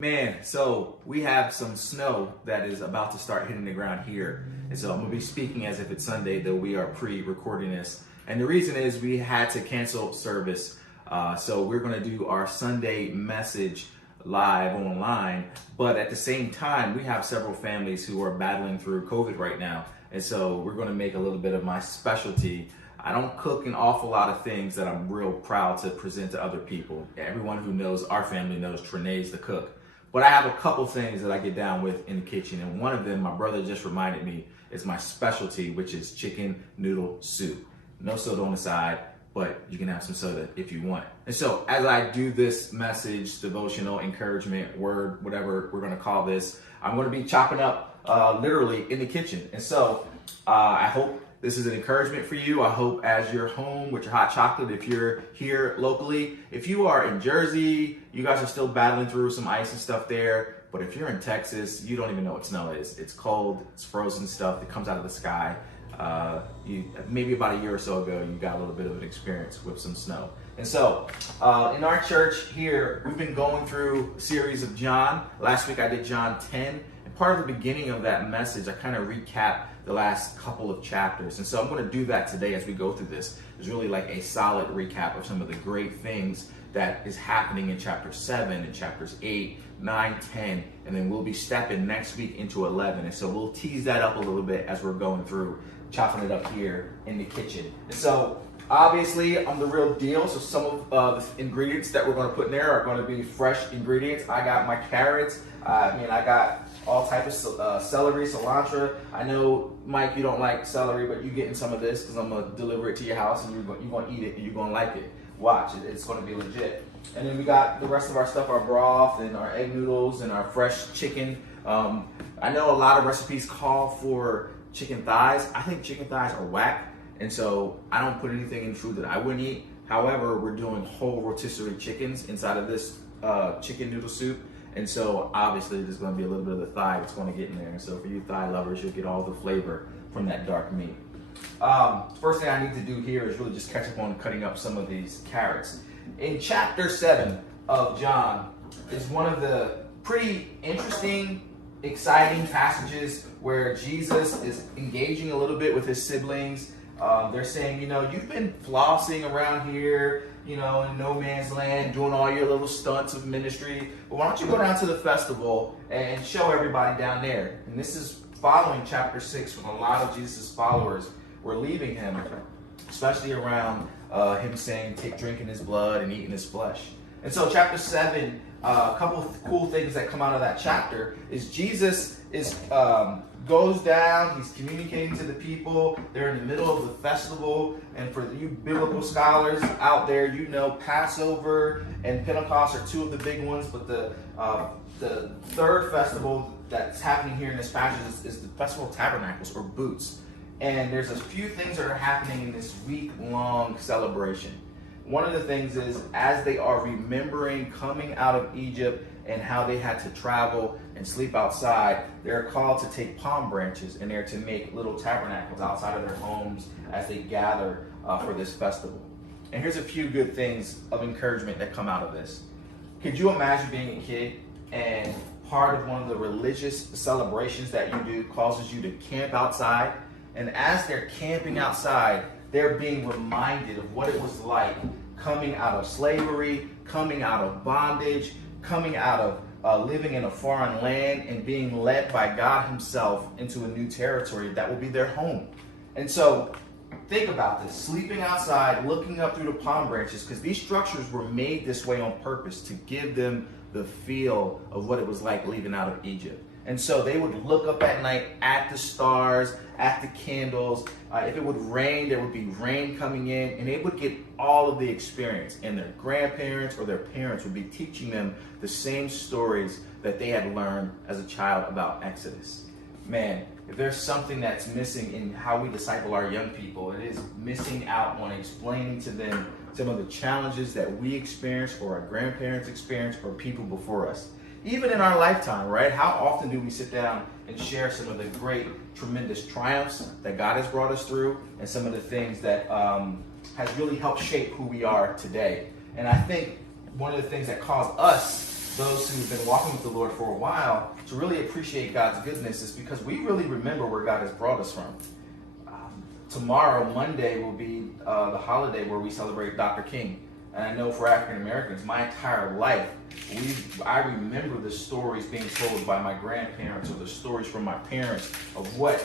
Man, so we have some snow that is about to start hitting the ground here. And so I'm going to be speaking as if it's Sunday, though we are pre-recording this. And the reason is we had to cancel service. So we're going to do our Sunday message live online. But at the same time, we have several families who are battling through COVID right now. And so we're going to make a little bit of my specialty. I don't cook an awful lot of things that I'm real proud to present to other people. Everyone who knows our family knows Trene's the cook. But I have a couple things that I get down with in the kitchen, and one of them, my brother just reminded me, is my specialty, which is chicken noodle soup. No soda on the side, but you can have some soda if you want. And so as I do this message, devotional, encouragement, word, whatever we're gonna call this, I'm gonna be chopping up literally in the kitchen. And so I hope this is an encouragement for you. I hope as you're home with your hot chocolate, if you're here locally, if you are in Jersey, you guys are still battling through some ice and stuff there. But if you're in Texas, you don't even know what snow is. It's cold, it's frozen stuff that comes out of the sky. Maybe about a year or so ago, you got a little bit of an experience with some snow. And so in our church here, we've been going through a series of John. Last week I did John 10. And part of the beginning of that message, I kind of recapped the last couple of chapters. And so I'm going to do that today as we go through this. It's really like a solid recap of some of the great things that is happening in chapter 7 and chapters 8, 9, 10, and then we'll be stepping next week into 11. And so we'll tease that up a little bit as we're going through, chopping it up here in the kitchen. And so obviously I'm the real deal. So some of the ingredients that we're going to put in there are going to be fresh ingredients. I got my carrots. I got all types of celery, cilantro. I know, Mike, you don't like celery, but you're getting some of this because I'm going to deliver it to your house and you're going to eat it and you're going to like it. Watch, it's going to be legit. And then we got the rest of our stuff, our broth and our egg noodles and our fresh chicken. I know a lot of recipes call for chicken thighs. I think chicken thighs are whack. And so I don't put anything in food that I wouldn't eat. However, we're doing whole rotisserie chickens inside of this chicken noodle soup. And so obviously there's going to be a little bit of the thigh that's going to get in there. And so for you thigh lovers, you'll get all the flavor from that dark meat. First thing I need to do here is really just catch up on cutting up some of these carrots. In chapter 7 of John is one of the pretty interesting, exciting passages where Jesus is engaging a little bit with his siblings. They're saying, you've been flossing around here, in no man's land, doing all your little stunts of ministry. But why don't you go down to the festival and show everybody down there? And this is following chapter 6 when a lot of Jesus' followers were leaving him, especially around him saying, take drinking his blood and eating his flesh. And so chapter 7, a couple of cool things that come out of that chapter is Jesus goes down, he's communicating to the people. They're in the middle of the festival. And for you biblical scholars out there, Passover and Pentecost are two of the big ones. But the third festival that's happening here in this passage is the Festival of Tabernacles, or Booths. And there's a few things that are happening in this week-long celebration. One of the things is, as they are remembering coming out of Egypt and how they had to travel and sleep outside, they're called to take palm branches and they're to make little tabernacles outside of their homes as they gather for this festival. And here's a few good things of encouragement that come out of this. Could you imagine being a kid and part of one of the religious celebrations that you do causes you to camp outside? And as they're camping outside, they're being reminded of what it was like coming out of slavery, coming out of bondage, coming out of living in a foreign land and being led by God himself into a new territory that will be their home. And so think about this, sleeping outside, looking up through the palm branches, because these structures were made this way on purpose to give them the feel of what it was like leaving out of Egypt. And so they would look up at night at the stars, at the candles. If it would rain, there would be rain coming in, and they would get all of the experience. And their grandparents or their parents would be teaching them the same stories that they had learned as a child about Exodus. Man, if there's something that's missing in how we disciple our young people, it is missing out on explaining to them some of the challenges that we experienced or our grandparents experienced or people before us. Even in our lifetime, right? How often do we sit down and share some of the great, tremendous triumphs that God has brought us through and some of the things that has really helped shape who we are today? And I think one of the things that caused us those who've been walking with the Lord for a while to really appreciate God's goodness is because we really remember where God has brought us from. Tomorrow, Monday, will be the holiday where we celebrate Dr. King. And I know for African Americans, my entire life, I remember the stories being told by my grandparents or the stories from my parents of what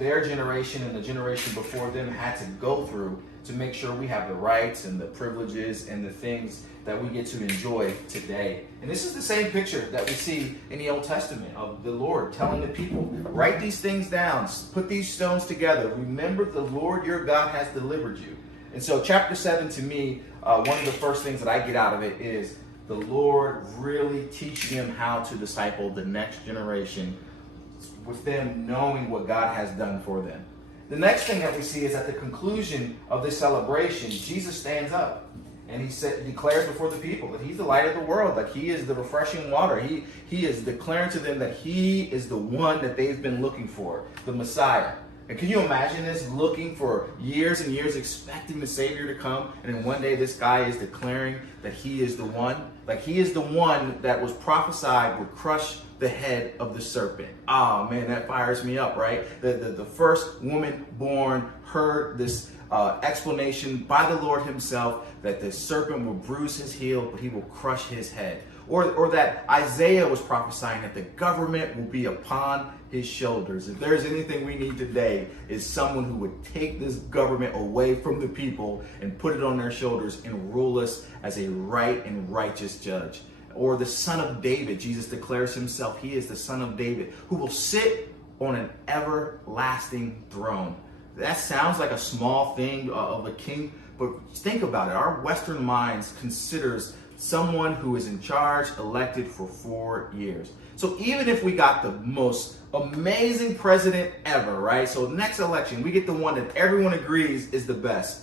their generation and the generation before them had to go through to make sure we have the rights and the privileges and the things that we get to enjoy today. And this is the same picture that we see in the Old Testament of the Lord telling the people, write these things down, put these stones together. Remember the Lord your God has delivered you. And so chapter 7 to me, one of the first things that I get out of it is the Lord really teaching them how to disciple the next generation with them knowing what God has done for them. The next thing that we see is at the conclusion of this celebration, Jesus stands up and he declares before the people that he's the light of the world, that he is the refreshing water. He is declaring to them that he is the one that they've been looking for, the Messiah. And can you imagine this, looking for years and years, expecting the Savior to come, and then one day this guy is declaring that he is the one? Like he is the one that was prophesied would crush the head of the serpent. Oh man, that fires me up, right? The first woman born heard this explanation by the Lord himself that the serpent will bruise his heel, but he will crush his head. Or that Isaiah was prophesying that the government will be upon his shoulders. If there's anything we need today, is someone who would take this government away from the people and put it on their shoulders and rule us as a right and righteous judge. Or the Son of David, Jesus declares himself, he is the Son of David, who will sit on an everlasting throne. That sounds like a small thing of a king, but think about it. Our Western minds considers someone who is in charge elected for 4 years. So even if we got the most amazing president ever, right? So next election, we get the one that everyone agrees is the best.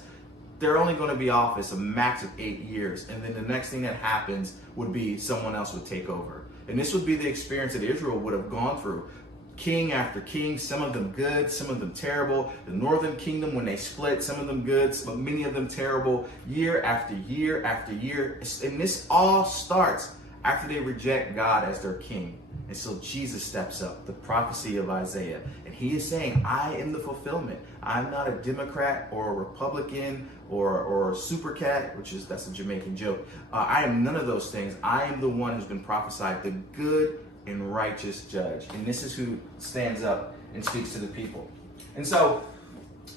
They're only going to be office a max of 8 years. And then the next thing that happens would be someone else would take over. And this would be the experience that Israel would have gone through. King after king, some of them good, some of them terrible. The northern kingdom, when they split, some of them good, but many of them terrible, year after year after year. And this all starts after they reject God as their king. And so Jesus steps up, the prophecy of Isaiah, and he is saying, I am the fulfillment. I'm not a Democrat or a Republican or a super cat, that's a Jamaican joke. I am none of those things. I am the one who's been prophesied, the good and righteous judge. And this is who stands up and speaks to the people. And so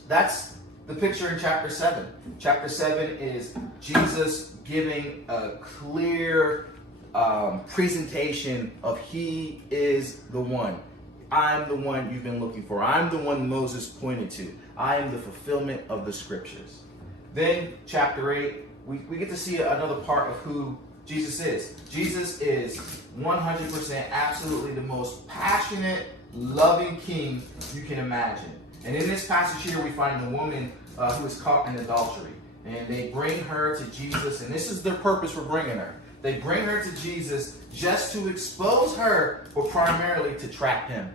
that's the picture in chapter 7. Chapter 7 is Jesus giving a clear presentation of he is the one. I'm the one you've been looking for. I'm the one Moses pointed to. I am the fulfillment of the scriptures. Then chapter 8, we get to see another part of who Jesus is. Jesus is 100% absolutely the most passionate, loving king you can imagine. And in this passage here, we find a woman who is caught in adultery. And they bring her to Jesus, and this is their purpose for bringing her. They bring her to Jesus just to expose her, but primarily to trap him.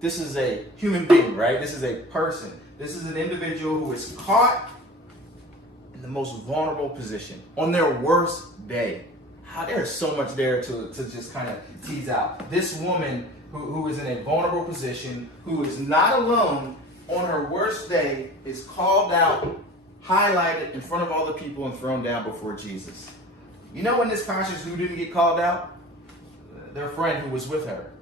This is a human being, right? This is a person. This is an individual who is caught in the most vulnerable position on their worst day. There's so much there to just kind of tease out. This woman who is in a vulnerable position, who is not alone on her worst day, is called out, highlighted in front of all the people, and thrown down before Jesus. You know in this passage who didn't get called out? Their friend who was with her.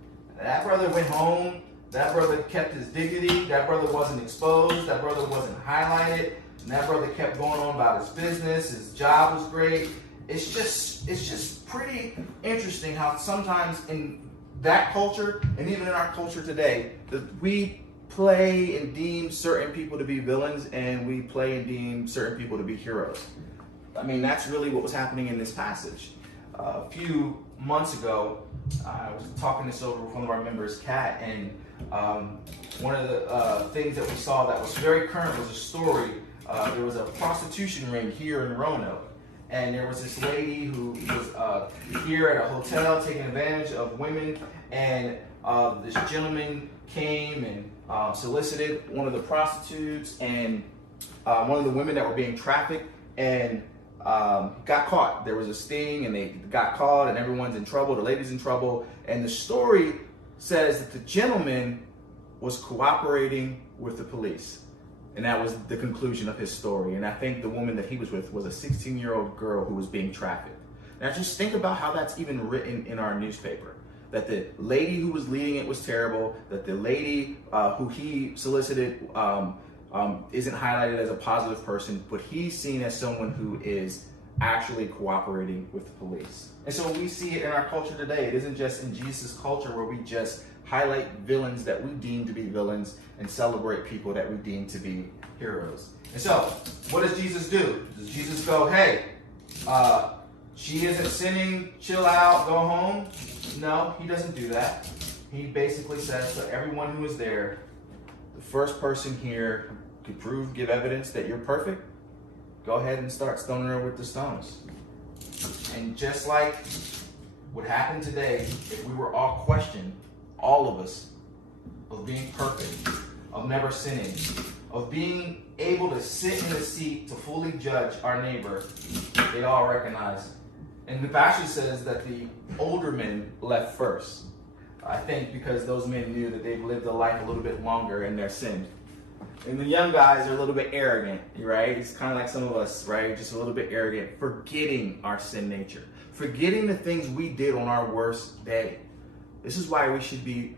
That brother went home. That brother kept his dignity. That brother wasn't exposed. That brother wasn't highlighted. And that brother kept going on about his business. His job was great. It's just pretty interesting how sometimes in that culture, and even in our culture today, that we play and deem certain people to be villains, and we play and deem certain people to be heroes. I mean, that's really what was happening in this passage. A few months ago, I was talking this over with one of our members, Kat, and one of the things that we saw that was very current was a story. There was a prostitution ring here in Roanoke, and there was this lady who was here at a hotel taking advantage of women, and this gentleman came and solicited one of the prostitutes and one of the women that were being trafficked, and got caught. There was a sting and they got caught and everyone's in trouble. The lady's in trouble. And the story says that the gentleman was cooperating with the police. And that was the conclusion of his story. And I think the woman that he was with was a 16-year-old girl who was being trafficked. Now just think about how that's even written in our newspaper. That the lady who was leading it was terrible, that the lady who he solicited isn't highlighted as a positive person, but he's seen as someone who is actually cooperating with the police. And so we see it in our culture today. It isn't just in Jesus' culture where we just highlight villains that we deem to be villains and celebrate people that we deem to be heroes. And so, what does Jesus do? Does Jesus go, hey, she isn't sinning, chill out, go home? No, he doesn't do that. He basically says to everyone who is there, the first person here who could give evidence that you're perfect, go ahead and start stoning her with the stones. And just like what happened today, if we were all questioned, all of us, of being perfect, of never sinning, of being able to sit in the seat to fully judge our neighbor, they all recognize. And the passage says that the older men left first. I think because those men knew that they've lived a life a little bit longer in their sin. And the young guys are a little bit arrogant, right? It's kind of like some of us, right? Just a little bit arrogant, forgetting our sin nature, forgetting the things we did on our worst day. This is why we should be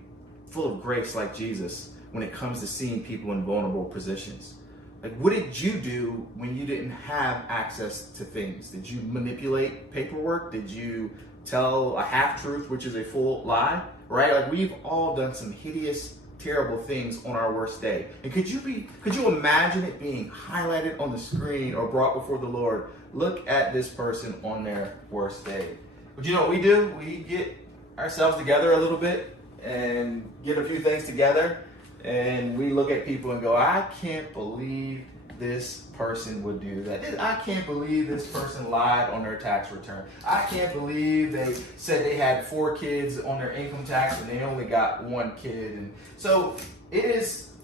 full of grace like Jesus when it comes to seeing people in vulnerable positions. Like, what did you do when you didn't have access to things? Did you manipulate paperwork? Did you tell a half-truth, which is a full lie? Right? Like, we've all done some hideous, terrible things on our worst day. And could you imagine it being highlighted on the screen or brought before the Lord? Look at this person on their worst day. But you know what we do? We get ourselves together a little bit and get a few things together. And we look at people and go, I can't believe this person would do that. I can't believe this person lied on their tax return. I can't believe they said they had 4 kids on their income tax and they only got 1 kid. And so it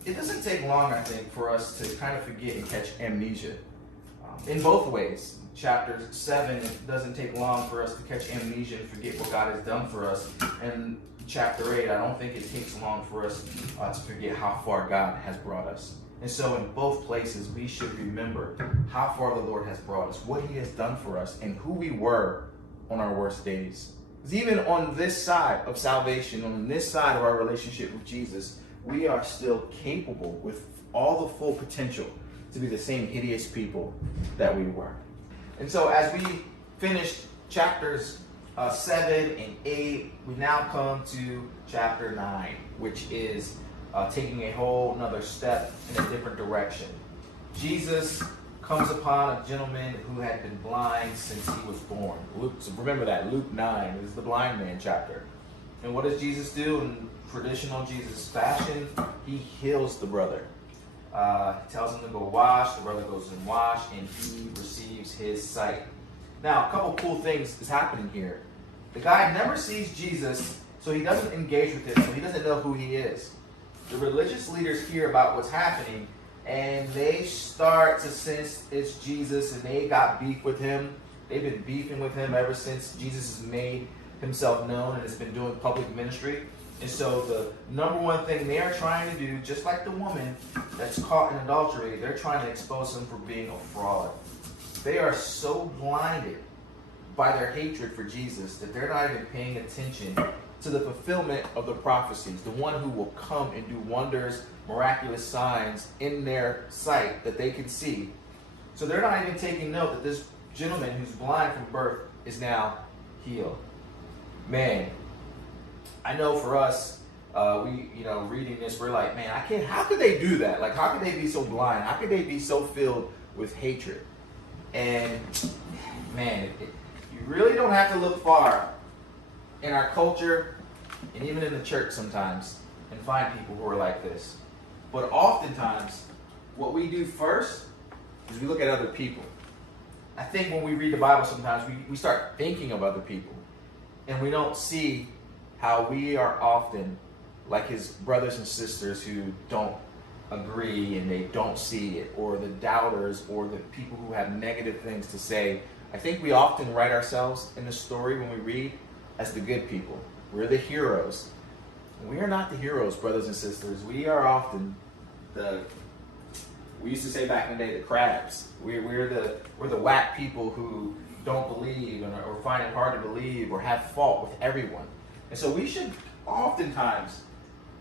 doesn't take long, I think, for us to kind of forget and catch amnesia. In both ways. Chapter 7, it doesn't take long for us to catch amnesia and forget what God has done for us. And chapter 8, I don't think it takes long for us to forget how far God has brought us. And so in both places, we should remember how far the Lord has brought us, what he has done for us, and who we were on our worst days. Because even on this side of salvation, on this side of our relationship with Jesus, we are still capable with all the full potential to be the same hideous people that we were. And so as we finished chapters 7 and 8, we now come to chapter 9, which is taking a whole another step in a different direction. Jesus comes upon a gentleman who had been blind since he was born. So remember that, Luke 9 is the blind man chapter. And what does Jesus do in traditional Jesus fashion? He heals the brother. He tells him to go wash. The brother goes and wash, and he receives his sight. Now, a couple cool things is happening here. The guy never sees Jesus, so he doesn't engage with him, so he doesn't know who he is. The religious leaders hear about what's happening, and they start to sense it's Jesus, and they got beef with him. They've been beefing with him ever since Jesus has made himself known and has been doing public ministry. And so the number one thing they are trying to do, just like the woman that's caught in adultery, they're trying to expose him for being a fraud. They are so blinded by their hatred for Jesus that they're not even paying attention to the fulfillment of the prophecies, the one who will come and do wonders, miraculous signs in their sight that they can see. So they're not even taking note that this gentleman who's blind from birth is now healed. Man, I know for us, reading this, we're like, man, how could they do that? Like, how could they be so blind? How could they be so filled with hatred? And man, you really don't have to look far in our culture and even in the church sometimes and find people who are like this. But oftentimes, what we do first is we look at other people. I think when we read the Bible sometimes, we start thinking of other people. And we don't see how we are often like his brothers and sisters who don't agree and they don't see it, or the doubters, or the people who have negative things to say, I think we often write ourselves in the story when we read as the good people. We're the heroes. We are not the heroes, brothers and sisters. We are often we used to say back in the day, the crabs. We're the whack people who don't believe or find it hard to believe or have fault with everyone. And so we should oftentimes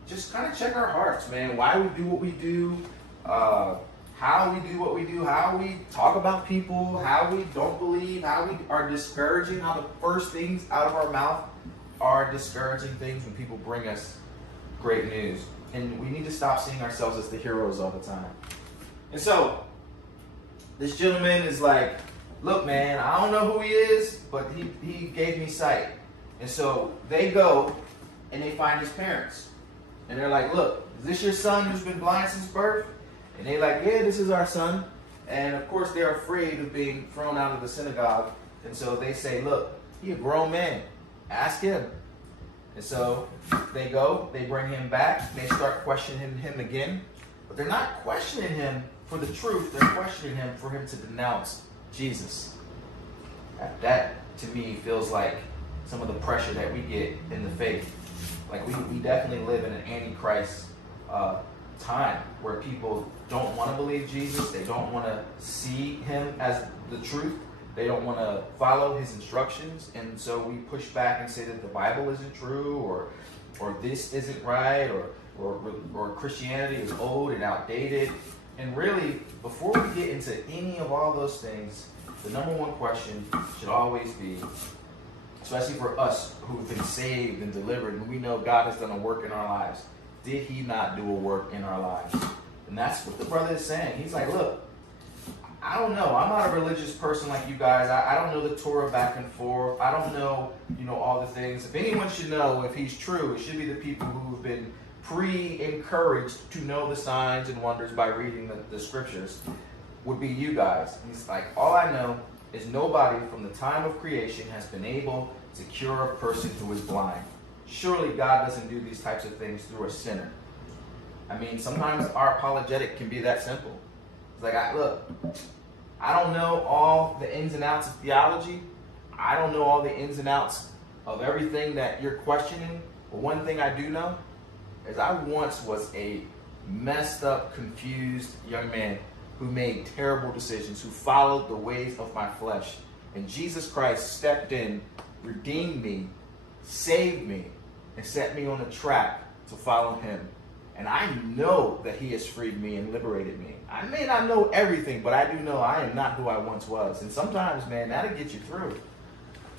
just kind of check our hearts, man. Why we do what we do, how we do what we do, how we talk about people, how we don't believe, how we are discouraging, how the first things out of our mouth are discouraging things when people bring us great news. And we need to stop seeing ourselves as the heroes all the time. And so this gentleman is like, look, man, I don't know who he is, but he gave me sight. And so they go and they find his parents. And they're like, look, is this your son who's been blind since birth? And they're like, yeah, this is our son. And of course they're afraid of being thrown out of the synagogue. And so they say, look, he's a grown man. Ask him. And so they go, they bring him back, they start questioning him again. But they're not questioning him for the truth, they're questioning him for him to denounce Jesus. That, to me, feels like some of the pressure that we get in the faith. Like we definitely live in an antichrist time where people don't want to believe Jesus, they don't want to see him as the truth, they don't want to follow his instructions, and so we push back and say that the Bible isn't true, or this isn't right, or Christianity is old and outdated. And really, before we get into any of all those things, the number one question should always be, especially for us who've been saved and delivered, and we know God has done a work in our lives, did he not do a work in our lives? And that's what the brother is saying. He's like, look, I don't know. I'm not a religious person like you guys. I don't know the Torah back and forth. I don't know, all the things. If anyone should know if he's true, it should be the people who've been pre-encouraged to know the signs and wonders by reading the scriptures, would be you guys. And he's like, all I know is nobody from the time of creation has been able to cure a person who is blind. Surely God doesn't do these types of things through a sinner. I mean, sometimes our apologetic can be that simple. It's like, look, I don't know all the ins and outs of theology. I don't know all the ins and outs of everything that you're questioning. But one thing I do know is I once was a messed up, confused young man who made terrible decisions, who followed the ways of my flesh. And Jesus Christ stepped in, redeemed me, saved me, and set me on a track to follow him. And I know that he has freed me and liberated me. I may not know everything, but I do know I am not who I once was. And sometimes, man, that'll get you through.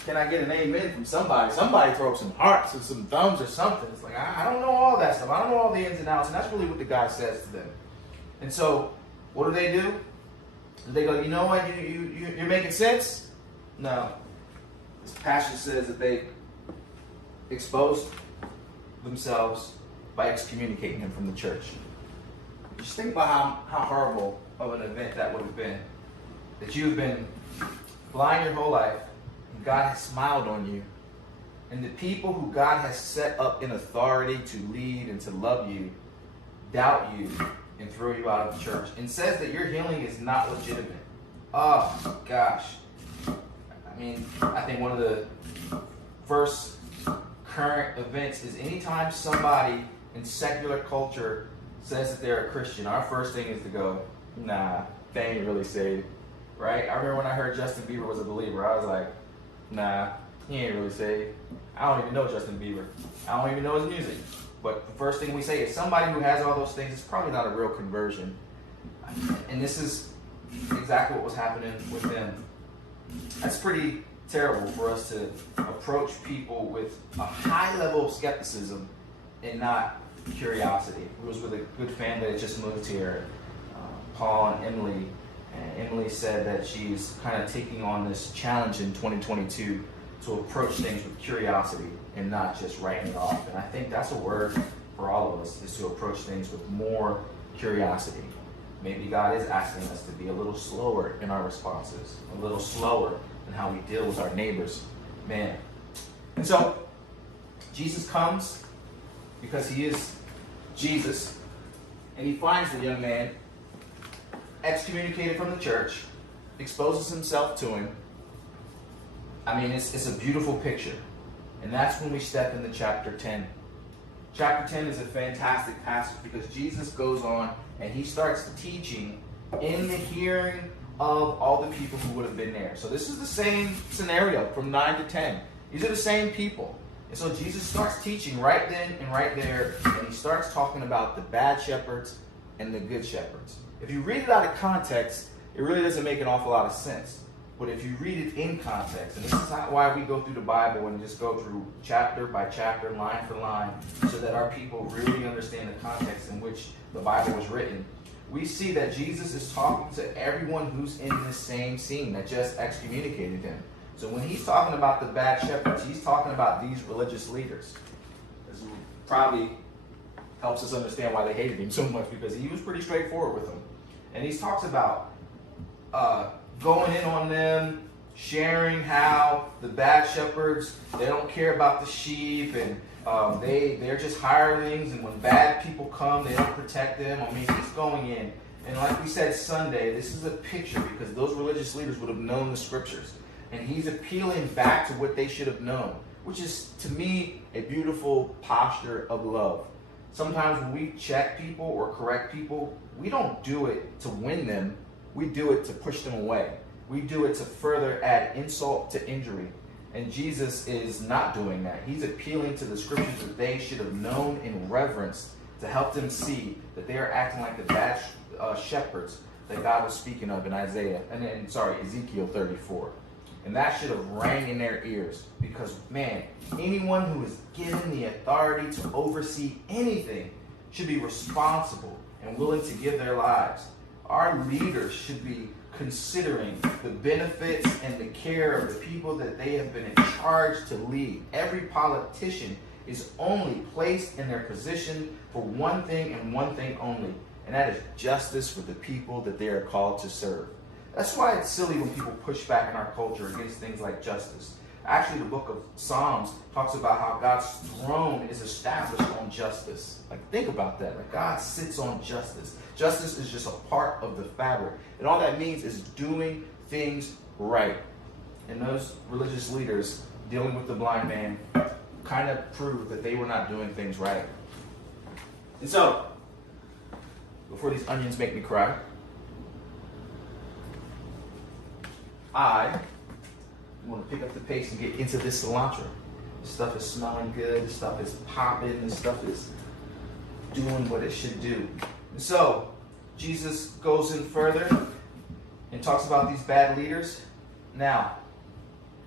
Can I get an amen from somebody? Somebody throw up some hearts or some thumbs or something. It's like, I don't know all that stuff. I don't know all the ins and outs. And that's really what the guy says to them. And so, what do? They go, you know what? You're making sense? No. This passage says that they exposed themselves by excommunicating him from the church. Just think about how horrible of an event that would have been. That you've been blind your whole life, and God has smiled on you. And the people who God has set up in authority to lead and to love you, doubt you and throw you out of the church. And says that your healing is not legitimate. Oh, gosh. I mean, I think one of the first current events is anytime somebody in secular culture says that they're a Christian, our first thing is to go, nah, they ain't really saved, right? I remember when I heard Justin Bieber was a believer, I was like, nah, he ain't really saved. I don't even know Justin Bieber. I don't even know his music. But the first thing we say is somebody who has all those things is probably not a real conversion. And this is exactly what was happening with them. That's pretty terrible for us to approach people with a high level of skepticism and not curiosity. It was with a good family that just moved here, Paul and Emily. And Emily said that she's kind of taking on this challenge in 2022 to approach things with curiosity and not just writing it off. And I think that's a word for all of us, is to approach things with more curiosity. Maybe God is asking us to be a little slower in our responses, a little slower in how we deal with our neighbors. Man. And so, Jesus comes because he is Jesus. and he finds the young man excommunicated from the church, exposes himself to him. I mean, it's a beautiful picture. And that's when we step into chapter 10. Chapter 10 is a fantastic passage because Jesus goes on and he starts teaching in the hearing of all the people who would have been there. So this is the same scenario from 9 to 10. These are the same people. And so Jesus starts teaching right then and right there, and he starts talking about the bad shepherds and the good shepherds. If you read it out of context, it really doesn't make an awful lot of sense. But if you read it in context, and this is why we go through the Bible and just go through chapter by chapter, line for line, so that our people really understand the context in which the Bible was written, we see that Jesus is talking to everyone who's in the same scene that just excommunicated him. So when he's talking about the bad shepherds, he's talking about these religious leaders. This probably helps us understand why they hated him so much, because he was pretty straightforward with them. And he talks about going in on them, sharing how the bad shepherds, they don't care about the sheep, and they're just hirelings, and when bad people come, they don't protect them. I mean, he's going in. And like we said Sunday, this is a picture because those religious leaders would have known the scriptures. And he's appealing back to what they should have known, which is, to me, a beautiful posture of love. Sometimes when we check people or correct people, we don't do it to win them. We do it to push them away. We do it to further add insult to injury. And Jesus is not doing that. He's appealing to the scriptures that they should have known and reverenced to help them see that they are acting like the bad shepherds that God was speaking of in Ezekiel 34. And that should have rang in their ears because, man, anyone who is given the authority to oversee anything should be responsible and willing to give their lives. Our leaders should be considering the benefits and the care of the people that they have been in charge to lead. Every politician is only placed in their position for one thing and one thing only, and that is justice for the people that they are called to serve. That's why it's silly when people push back in our culture against things like justice. Actually, the book of Psalms talks about how God's throne is established on justice. Like, think about that. Like, God sits on justice. Justice is just a part of the fabric. And all that means is doing things right. And those religious leaders dealing with the blind man kind of proved that they were not doing things right. And so, before these onions make me cry, I want to pick up the pace and get into this cilantro. This stuff is smelling good. This stuff is popping. This stuff is doing what it should do. And so, Jesus goes in further and talks about these bad leaders. Now,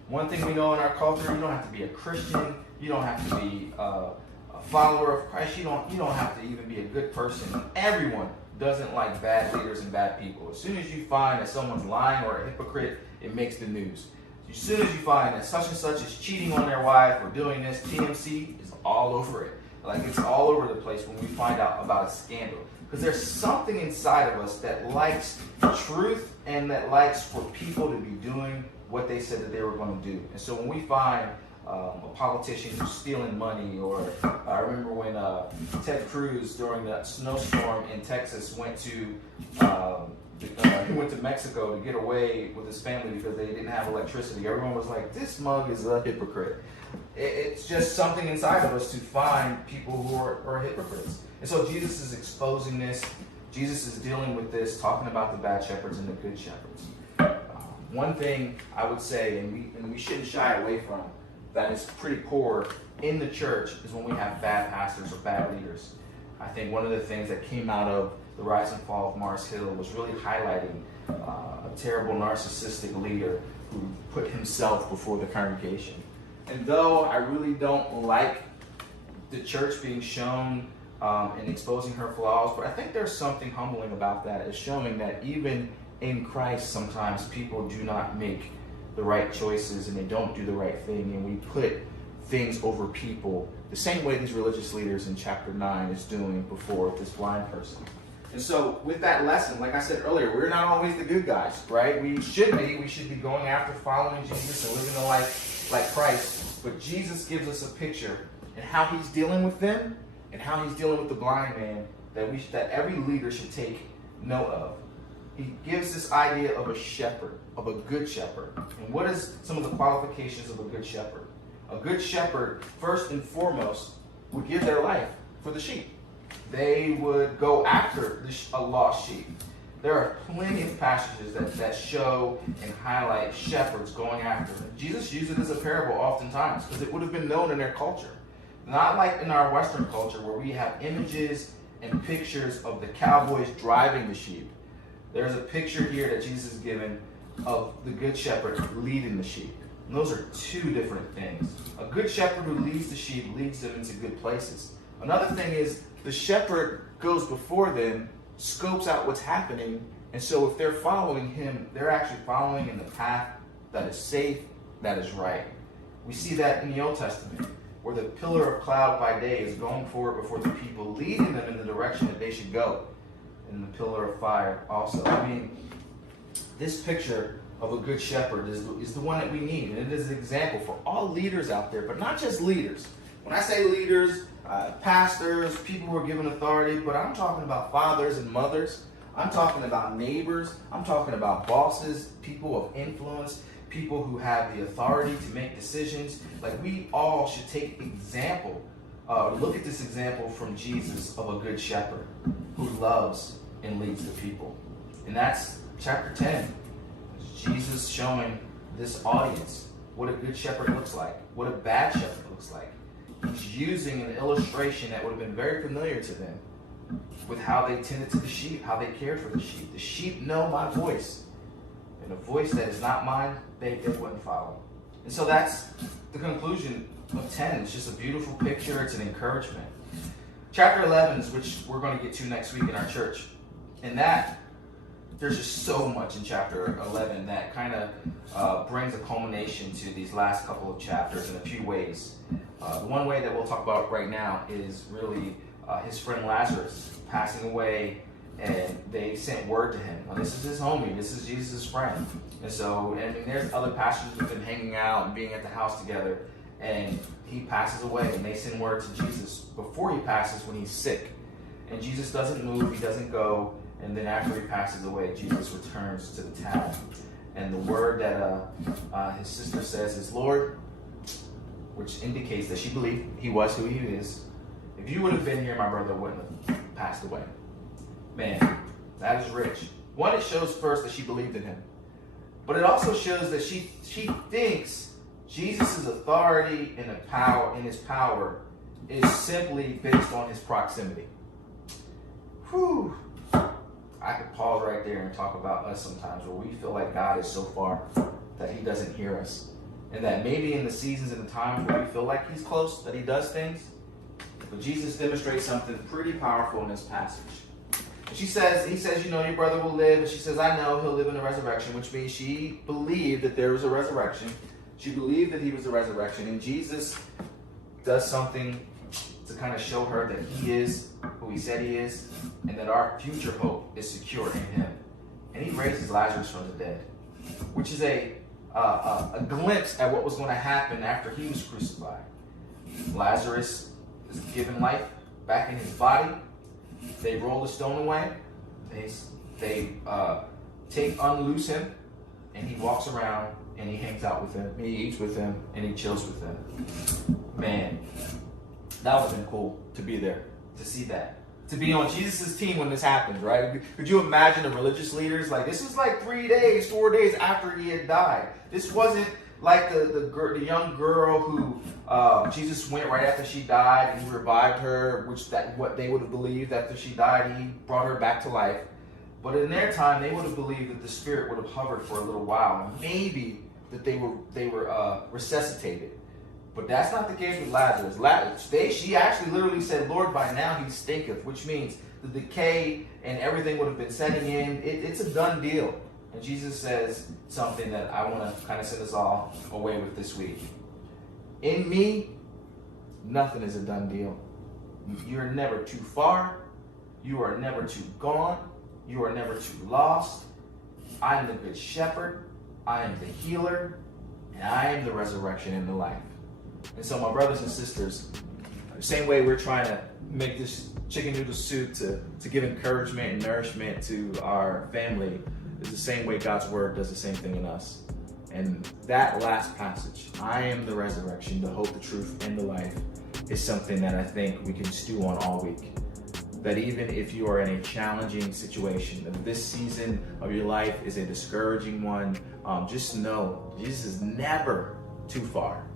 one thing we know in our culture, you don't have to be a Christian. You don't have to be a follower of Christ. You don't have to even be a good person. Everyone doesn't like bad leaders and bad people. As soon as you find that someone's lying or a hypocrite, it makes the news. As soon as you find that such and such is cheating on their wife or doing this, TMC is all over it. Like, it's all over the place when we find out about a scandal. Because there's something inside of us that likes truth and that likes for people to be doing what they said that they were going to do. And so when we find a politician who's stealing money, or I remember when Ted Cruz during the snowstorm in Texas went to Mexico to get away with his family because they didn't have electricity. Everyone was like, this mug is a hypocrite. It's just something inside of us to find people who are hypocrites. And so Jesus is exposing this. Jesus is dealing with this, talking about the bad shepherds and the good shepherds. One thing I would say, and we shouldn't shy away from, that is pretty poor in the church is when we have bad pastors or bad leaders. I think one of the things that came out of the rise and fall of Mars Hill was really highlighting a terrible narcissistic leader who put himself before the congregation. And though I really don't like the church being shown and exposing her flaws, but I think there's something humbling about that, is showing that even in Christ sometimes people do not make the right choices and they don't do the right thing, and we put things over people the same way these religious leaders in chapter 9 is doing before this blind person. And so with that lesson, like I said earlier, we're not always the good guys, right? We should be going after following Jesus and living a life like Christ. But Jesus gives us a picture and how he's dealing with them and how he's dealing with the blind man that every leader should take note of. He gives this idea of a shepherd, of a good shepherd. And what is some of the qualifications of a good shepherd? A good shepherd, first and foremost, would give their life for the sheep. They would go after a lost sheep. There are plenty of passages that show and highlight shepherds going after them. Jesus used it as a parable oftentimes because it would have been known in their culture. Not like in our Western culture where we have images and pictures of the cowboys driving the sheep. There's a picture here that Jesus is given of the good shepherd leading the sheep. And those are two different things. A good shepherd who leads the sheep leads them into good places. Another thing is the shepherd goes before them, scopes out what's happening, and so if they're following him, they're actually following in the path that is safe, that is right. We see that in the Old Testament, where the pillar of cloud by day is going forward before the people, leading them in the direction that they should go. And the pillar of fire also. I mean, this picture of a good shepherd is the one that we need, and it is an example for all leaders out there, but not just leaders. When I say leaders, pastors, people who are given authority, but I'm talking about fathers and mothers. I'm talking about neighbors. I'm talking about bosses, people of influence, people who have the authority to make decisions. Like, we all should take example, look at this example from Jesus of a good shepherd who loves and leads the people. And that's chapter 10. Jesus showing this audience what a good shepherd looks like, what a bad shepherd looks like. He's using an illustration that would have been very familiar to them with how they tended to the sheep, how they cared for the sheep. The sheep know my voice, and a voice that is not mine, they wouldn't follow. And so that's the conclusion of 10. It's just a beautiful picture. It's an encouragement. Chapter 11 is which we're going to get to next week in our church. And that, there's just so much in chapter 11 that kind of brings a culmination to these last couple of chapters in a few ways. The one way that we'll talk about right now is really his friend Lazarus passing away, and they sent word to him. Well, this is his homie. This is Jesus' friend. And so, I mean, there's other pastors who've been hanging out and being at the house together, and he passes away, and they send word to Jesus before he passes when he's sick. And Jesus doesn't move, he doesn't go, and then after he passes away, Jesus returns to the town. And the word that his sister says is, Lord, which indicates that she believed he was who he is. If you would have been here, my brother wouldn't have passed away. Man, that is rich. One, it shows first that she believed in him. But it also shows that she thinks Jesus' authority and his power is simply based on his proximity. Whew. I could pause right there and talk about us sometimes where we feel like God is so far that he doesn't hear us. And that maybe in the seasons and the times where we feel like he's close, that he does things. But Jesus demonstrates something pretty powerful in this passage. And he says, you know, your brother will live. And she says, I know he'll live in the resurrection, which means she believed that there was a resurrection. She believed that he was the resurrection. And Jesus does something to kind of show her that he is who he said he is, and that our future hope is secure in him. And he raises Lazarus from the dead, which is a glimpse at what was going to happen after he was crucified. Lazarus is given life back in his body. They roll the stone away. They unloose him, and he walks around and he hangs out with them. He eats with them and he chills with them. Man, that would have been cool to be there, to see that. To be on Jesus' team when this happened, right? Could you imagine the religious leaders? Like, this was like 4 days after he had died. This wasn't like the young girl who Jesus went right after she died and he revived her, what they would have believed after she died. He brought her back to life. But in their time, they would have believed that the spirit would have hovered for a little while, and maybe that they were resuscitated. But that's not the case with Lazarus. She actually literally said, Lord, by now he stinketh, which means the decay and everything would have been setting in. It's a done deal. And Jesus says something that I want to kind of send us all away with this week. In me, nothing is a done deal. You're never too far. You are never too gone. You are never too lost. I am the good shepherd. I am the healer. And I am the resurrection and the life. And so, my brothers and sisters, The same way we're trying to make this chicken noodle soup to give encouragement and nourishment to our family is the same way God's word does the same thing in us. And that last passage, I am the resurrection, the hope, the truth, and the life, is something that I think we can stew on all week. That even if you are in a challenging situation, that this season of your life is a discouraging one, just know Jesus is never too far.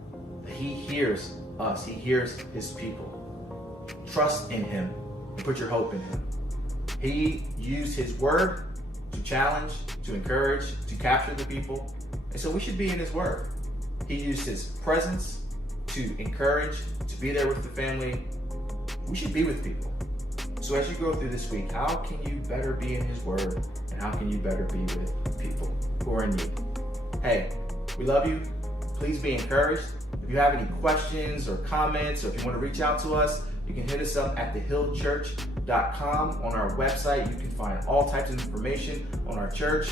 He hears us. He hears his people. Trust in him and put your hope in him. He used his word to challenge, to encourage, to capture the people. And so we should be in his word. He used his presence to encourage, to be there with the family. We should be with people. So as you go through this week, how can you better be in his word? And how can you better be with people who are in need? Hey, we love you. Please be encouraged. If you have any questions or comments, or if you want to reach out to us, you can hit us up at thehillchurch.com. On our website, you can find all types of information on our church.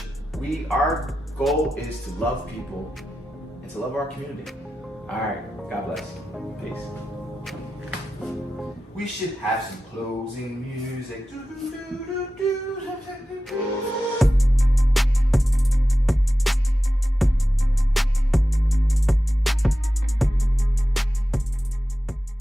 Our goal is to love people and to love our community. All right, God bless. Peace. We should have some closing music.